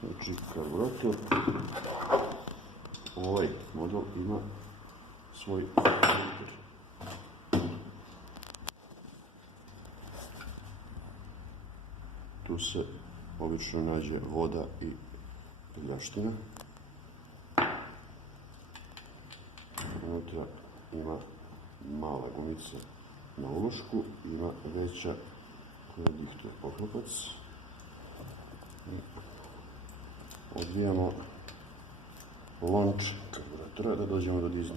Znači, karburator, ovaj model ima svoj filter. Tu se obično nađe voda i prljaština. Unutra ima mala gumica na ulošku, ima veća koja dihtuje poklopac. Odvijamo lonč karburatora da dođemo do dizna.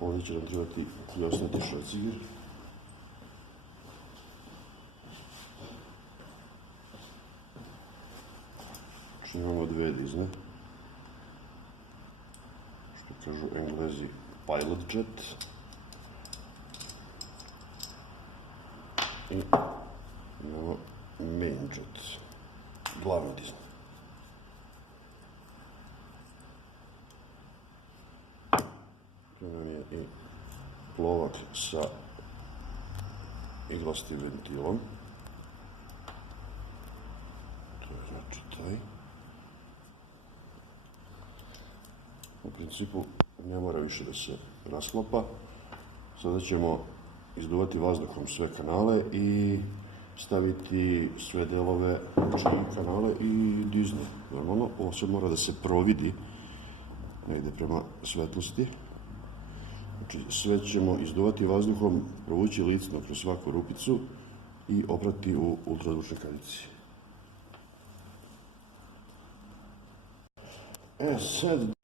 Ovdje će nam trebati pljosnati šracigir. Znači imamo dve dizne, što kažu Englezi pilot jet, i imamo main jet, glavna dizna. Tu nam je i plovak sa iglastim ventilom. To je znači taj. U principu ne mora više da se rasklapa. Sada ćemo izduvati vazduhom sve kanale i staviti sve delove, znači i kanale i dizne. Normalno, ovo sve mora da se providi negde prema svetlosti. Znači, sve ćemo izduvati vazduhom, provući licno kroz svaku rupicu i oprati u ultrazvučnoj kadici. Sad...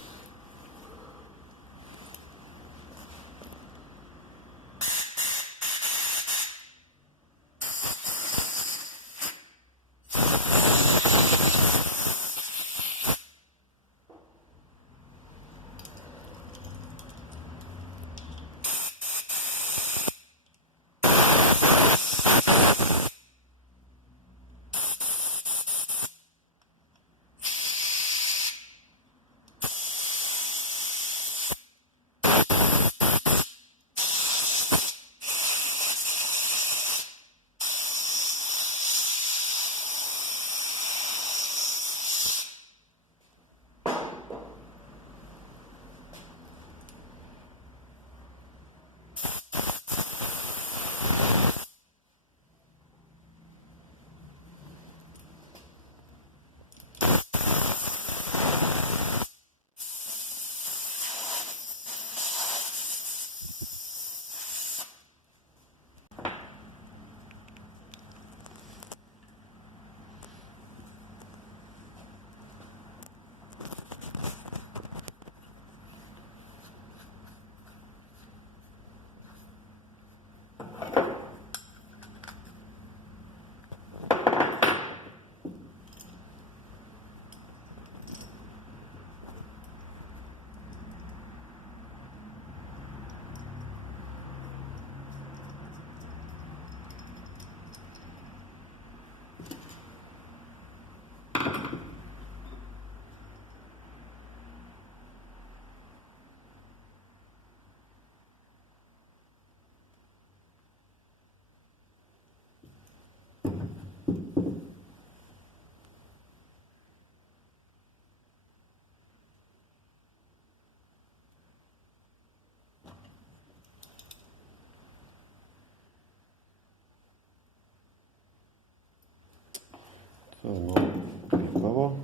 To je malo pikavo,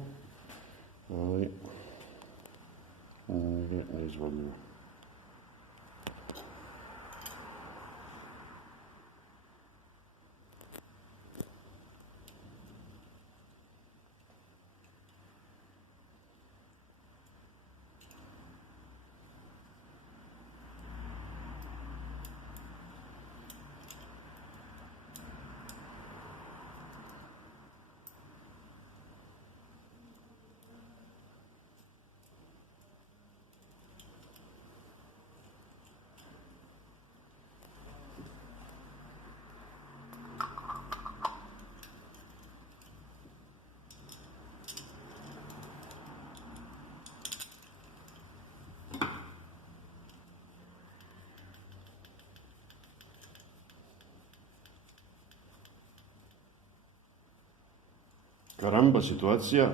ali nije neizvodljivo. Karamba situacija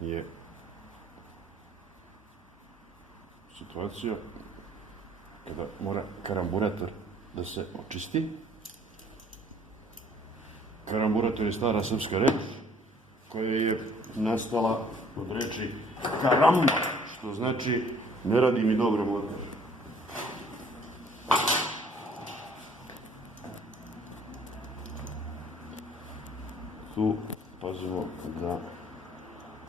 je situacija kada mora karamburator da se očisti. Karamburator je stara srpska reč koja je nastala od reči karamba, što znači ne radi mi dobro motor. Tu pazimo da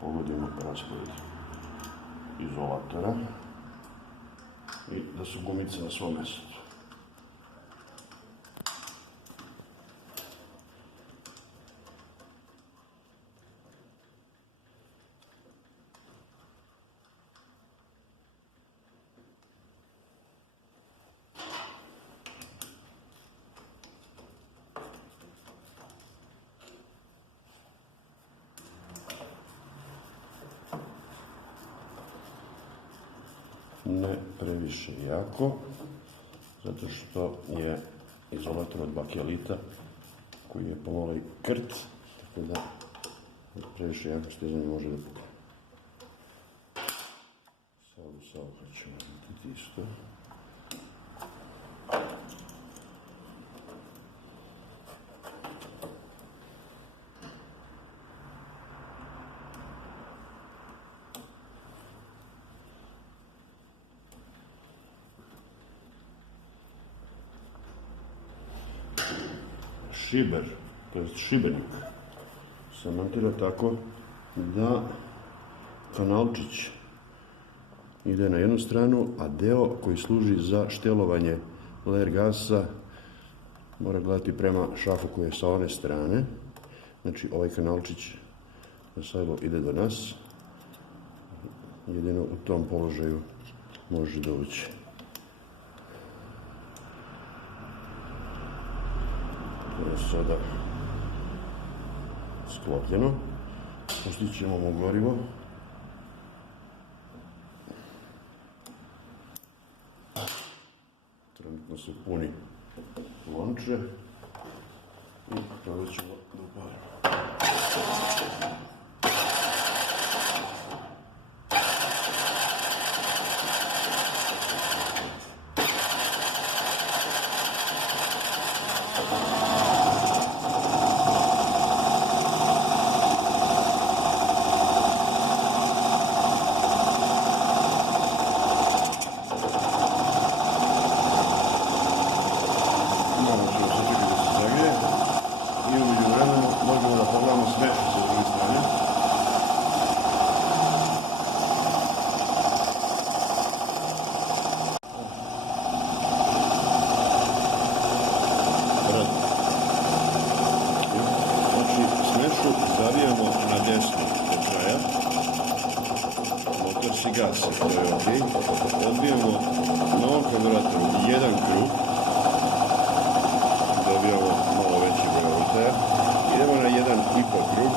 pogodimo raspored izolatora i da su gumice na svom mjestu. Ne previše jako, zato što je izolator od bakelita koji je pomalo i krt, tako da previše jako stezanje može da pukne. Salvu ćemo raditi isto. Šiber, to je šibenik, se montira tako da kanalčić ide na jednu stranu, a deo koji služi za štelovanje ler gasa mora gledati prema šafu koji je sa one strane. Znači ovaj kanalčić na sajlo ide do nas, jedino u tom položaju može doći. To je sada sklopljeno. Pustit ćemo mu gorivo. Trenutno se puni lonče i tada ćemo da upalimo. Možemo da pogledamo smešu sa druge strane. Znači, smešu zavijamo na desno do kraja. Motor si gasi, to je ovdje. Odbijemo na ovom karburatoru jedan krug. Dobijamo malo veći broj ovrtaja. Idemo na 1,5 krug.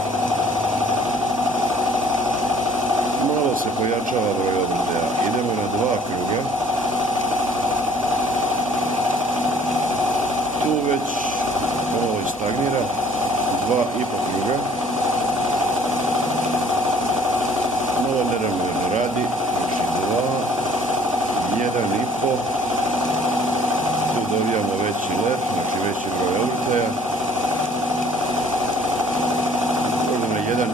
Malo se pojačava broj obrtaja. Idemo na 2 kruga. Tu već malo stagnira. 2,5 kruga. Malo neravnomjerno radi. Znači 2, 1,5. Tu dobijamo veći ler, znači veći broj obrtaja. 1,4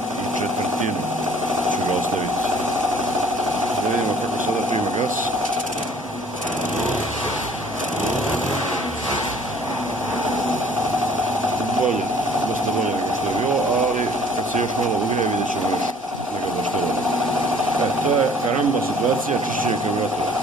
ću ga ostaviti. Da vidimo kako sada prima gas. Bolje, dosta bolje nego što je bilo, ali kad se još malo ugrije vidjet ćemo još nego dosta bolje. To je karamba situacija čišćenja karburatora.